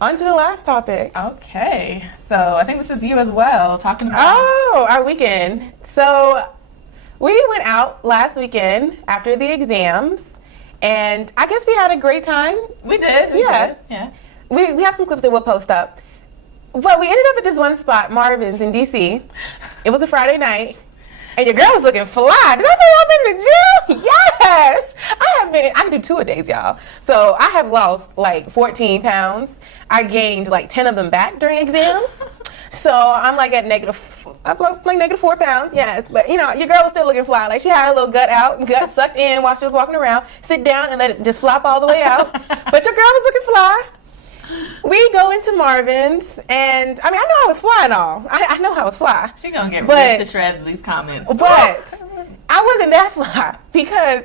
On to the last topic. Okay. So I think this is you as well, talking about... Oh, our weekend. So we went out last weekend after the exams, and I guess we had a great time. We did. Yeah. We have some clips that we'll post up. But we ended up at this one spot, Marvin's in D.C. It was a Friday night, and your girl was looking fly. Did I tell you I've been to the gym? Yes! I can do 2-a-days, y'all. So I have lost like 14 pounds. I gained like 10 of them back during exams. So I'm like at I've lost like -4 pounds, yes. But your girl was still looking fly. Like she had her little gut sucked in while she was walking around. Sit down and let it just flop all the way out. But your girl was looking fly. We go into Marvin's, and I mean, I know I was fly and all. I know I was fly. She gonna get ripped to shreds with these comments. But I wasn't that fly because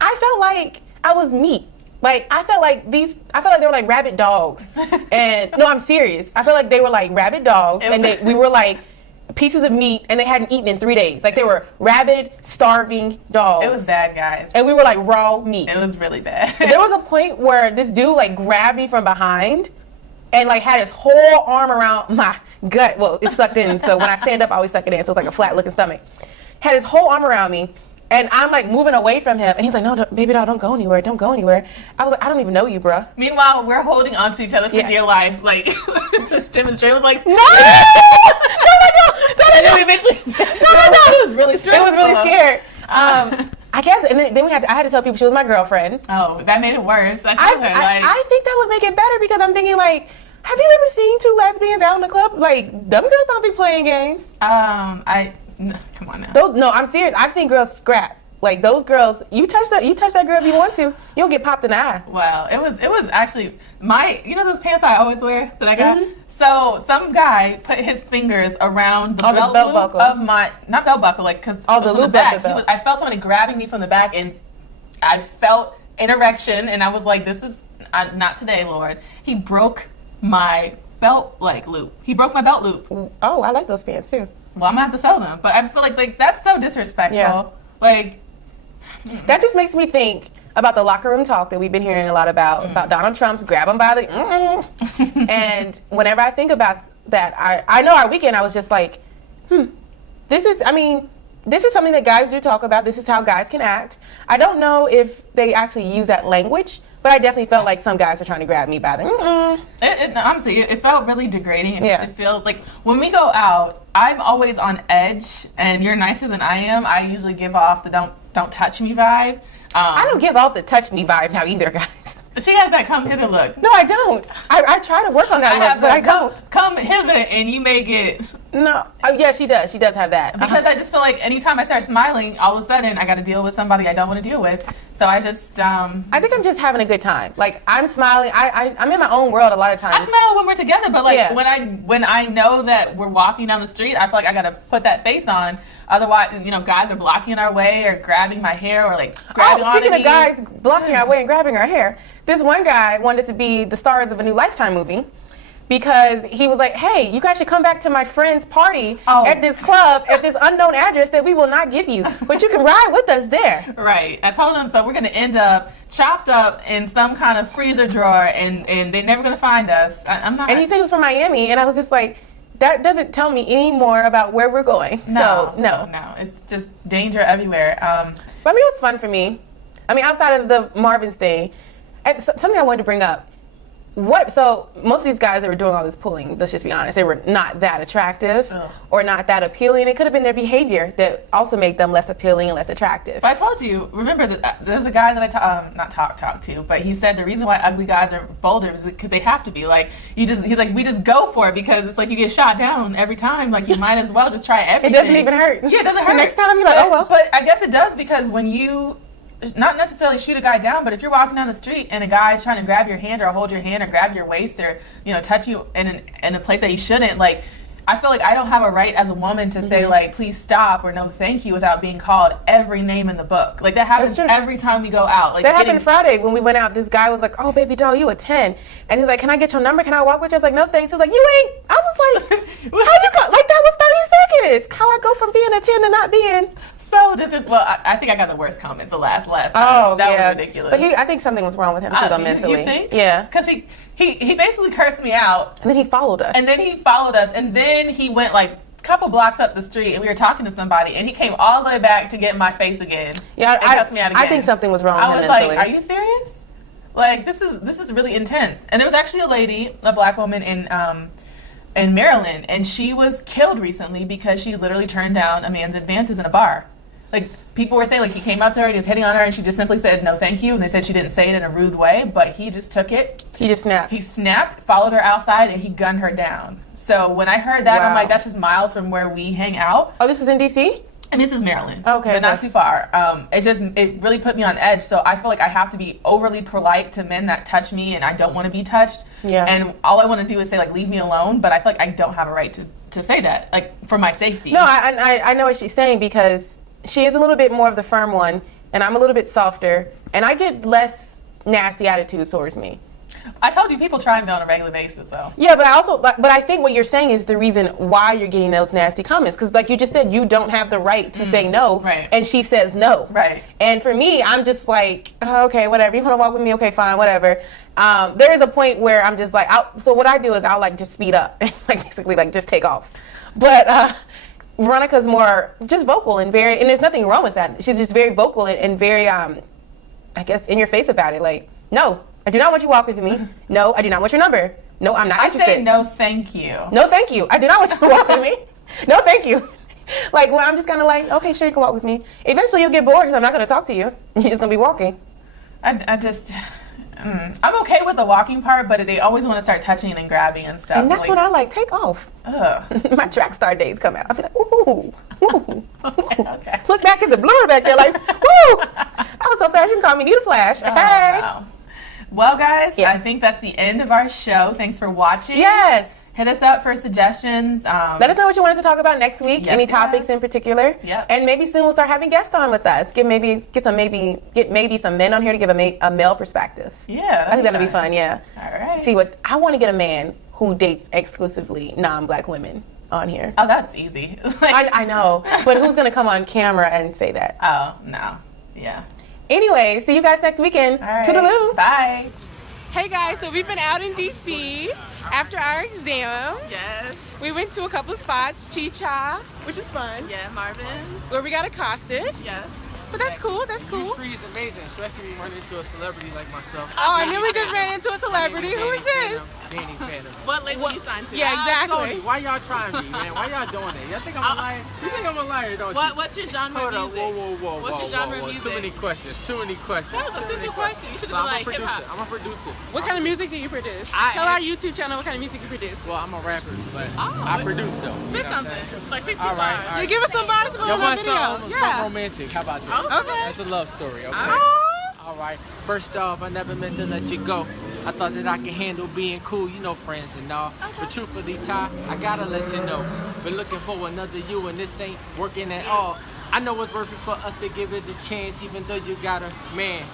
I felt like I was meat. Like I felt like they were like rabid dogs. And no, I'm serious. I felt like they were like rabid dogs, and we were like pieces of meat, and they hadn't eaten in 3 days. Like they were rabid, starving dogs. It was bad, guys. And we were like raw meat. It was really bad. There was a point where this dude like grabbed me from behind and like had his whole arm around my gut. Well, it's sucked in, so when I stand up, I always suck it in, so it's like a flat looking stomach. Had his whole arm around me, and I'm like moving away from him, and he's like, "No, baby doll, don't go anywhere. Don't go anywhere." I was like, "I don't even know you, bruh." Meanwhile, we're holding on to each other for dear life. Like, this demonstration was like, "No! And then we eventually, it was really stressful. It was really scared. I guess, and then I had to tell people she was my girlfriend. Oh, that made it worse. I think that would make it better because I'm thinking like, have you ever seen two lesbians out in the club? Like, them girls don't be playing games. Come on now. No, I'm serious. I've seen girls scrap. Like those girls, you touch that girl if you want to, you don't get popped in the eye. Well, it was actually those pants I always wear that I got. Mm-hmm. So some guy put his fingers around the belt buckle of my, not belt buckle, like because the loop back. I felt somebody grabbing me from the back, and I felt an erection, and I was like, "This is not today, Lord." He broke my belt loop. He broke my belt loop. Oh, I like those pants too. Well, I'm gonna have to sell them, but I feel like that's so disrespectful. Yeah. Like that just makes me think about the locker room talk that we've been hearing a lot about Donald Trump's grab him by the and whenever I think about that, I know our weekend I was just like, this is something that guys do talk about. This is how guys can act. I don't know if they actually use that language, but I definitely felt like some guys are trying to grab me by the honestly, it felt really degrading. It feels like when we go out, I'm always on edge, and you're nicer than I am. I usually give off the don't touch me vibe. I don't give off the touch me vibe now either, guys. She has that come hither look. No, I don't. I try to work on that look, but I don't. Come hither and you may get... No. Yeah, she does. She does have that. Because I just feel like anytime I start smiling, all of a sudden I got to deal with somebody I don't want to deal with. So I just... I think I'm just having a good time. Like, I'm smiling. I'm in my own world a lot of times. I smile when we're together, but when I know that we're walking down the street, I feel like I got to put that face on. Otherwise, guys are blocking our way or grabbing my hair or grabbing on me. Speaking of guys blocking our way and grabbing our hair, this one guy wanted us to be the stars of a new Lifetime movie because he was like, "Hey, you guys should come back to my friend's party at this club at this unknown address that we will not give you, but you can ride with us there." Right. I told him, so we're going to end up chopped up in some kind of freezer drawer, and they're never going to find us. I'm not. And he said he was from Miami, and I was just like, that doesn't tell me any more about where we're going. No. It's just danger everywhere. But I mean, it was fun for me. I mean, outside of the Marvin's thing, and something I wanted to bring up. So most of these guys that were doing all this pulling, let's just be honest, they were not that attractive or not that appealing. It could have been their behavior that also made them less appealing and less attractive. But I told you, remember, there's a guy that I talked to, but he said the reason why ugly guys are bolder is because they have to be. Like, he's like, we just go for it because it's like you get shot down every time. Like, you might as well just try everything. It doesn't even hurt. Yeah, it doesn't hurt. The next time you're like, oh, well. But I guess it does because when you... not necessarily shoot a guy down, but if you're walking down the street and a guy's trying to grab your hand or hold your hand or grab your waist or touch you in a place that he shouldn't, like, I feel like I don't have a right as a woman to say like, please stop or no thank you without being called every name in the book. Like, that happens every time we go out. Like, that happened Friday when we went out. This guy was like, "Oh, baby doll, you a 10." And he's like, "Can I get your number? Can I walk with you?" I was like, "No thanks." He was like, "You ain't." I was like, how you go? Like, that was 30 seconds. How I go from being a 10 to not being. So so disrespectful. Well, I think I got the worst comments the last time. Oh, that yeah. was ridiculous. But I think something was wrong with him too, though, mentally. You think? Yeah. Because he basically cursed me out. And then he followed us. And then he went like a couple blocks up the street, and we were talking to somebody, and he came all the way back to get in my face again. Yeah, and cussed me out again. I think something was wrong with him mentally. mentally. Like, are you serious? Like, this is really intense. And there was actually a lady, a black woman in Maryland, and she was killed recently because she literally turned down a man's advances in a bar. Like, people were saying, like, he came up to her and he was hitting on her, and she just simply said, no, thank you. And they said she didn't say it in a rude way, but he just took it. He just snapped. He snapped, followed her outside, and he gunned her down. So when I heard that, Wow. I'm like, that's just miles from where we hang out. Oh, this is in D.C.? And this is Maryland. Okay. But not too far. It really put me on edge. So I feel like I have to be overly polite to men that touch me, and I don't want to be touched. Yeah. And all I want to do is say, like, leave me alone. But I feel like I don't have a right to say that, like, for my safety. No, I know what she's saying, because she is a little bit more of the firm one, and I'm a little bit softer, and I get less nasty attitudes towards me. I told you people try me on a regular basis, though. Yeah, but I think what you're saying is the reason why you're getting those nasty comments, because like you just said, you don't have the right to say no, right. And she says no, Right. And for me, I'm just like, oh, okay, whatever. You want to walk with me? Okay, fine, whatever. There is a point where I'm just like, so what I do is I'll like just speed up, like basically like just take off. But Veronica's more just vocal and and there's nothing wrong with that. She's just very vocal and very, I guess, in your face about it. Like, no, I do not want you to walk with me. No, I do not want your number. No, I'm not interested. I say no, thank you. No, thank you. I do not want you to walk with me. No, thank you. Like, well, I'm just kind of like, okay, sure, you can walk with me. Eventually, you'll get bored because I'm not going to talk to you. You're just going to be walking. I'm okay with the walking part, but they always want to start touching and grabbing and stuff. And that's what I like. Take off. Ugh. My track star days come out. I'll be like, ooh, ooh. Okay. Look back, it's a blur back there. Like, woo. I was so fast, you can call me Need a Flash. Oh, Hey. wow. Well, guys, Yeah. I think that's the end of our show. Thanks for watching. Yes. Hit us up for suggestions. Let us know what you wanted to talk about next week. Yes, Any topics yes. in particular? Yep. And maybe soon we'll start having guests on with us. Get maybe some men on here to give a male perspective. Yeah. I think that'll be fun. Yeah. All right. See what I want to get a man who dates exclusively non-black women on here. Oh, that's easy. I know, but who's gonna come on camera and say that? Oh, no. Yeah. Anyway, see you guys next weekend. All right. Toodaloo. Bye. Hey guys, so we've been out in DC after our exam. Yes. We went to a couple of spots, Chicha, which was fun, Yeah, Marvin. where we got accosted. Yes. But that's cool, that's The cool. street is amazing, especially when you run into a celebrity like myself. Oh, and then we just ran into a celebrity. Who is this? Danny Phantom. What label you signed to? Yeah, exactly. Why y'all trying me, man? Why y'all doing it? Y'all think I'm a liar? You think I'm a liar, don't you? What's your genre Hold of on, music? whoa. What's your genre of music? Too many questions. That was a simple question. You should have been like hip hop. I'm a producer. What kind of music do you produce? I Tell our am- YouTube channel what kind of music you produce. Well, I'm a rapper, but Oh, I produce though. Spit You know what I'm something. saying? Like 60 All right, bars. all right. Yeah, give us some bars to put Yo, on our want video. something Yeah. romantic? How about that? Okay. That's a love story, okay? Oh. All right. First off, I never meant to let you go. I thought that I could handle being cool, you know, friends and all. But truthfully, Ty, I gotta let you know. Been looking for another you, and this ain't working at all. I know it's worth it for us to give it a chance, even though you got a man.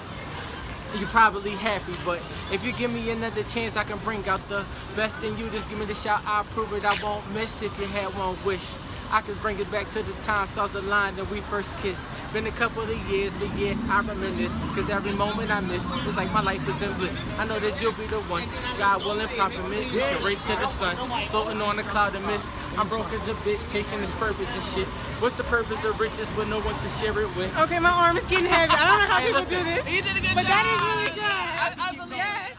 You're probably happy, but if you give me another chance, I can bring out the best in you. Just give me the shot, I'll prove it. I won't miss if you had one wish. I could bring it back to the time stars aligned and we first kissed. Been a couple of years, but yeah, I reminisce. Cause every moment I miss, it's like my life is in bliss. I know that you'll be the one. God willing, compliment. We can race to the sun, floating on a cloud of mist. I'm broke as a bitch, chasing this purpose and shit. What's the purpose of riches but no one to share it with? Okay, my arm is getting heavy. I don't know how Hey, people listen. do this. You did a good But job. that is really good. I believe it. Yes.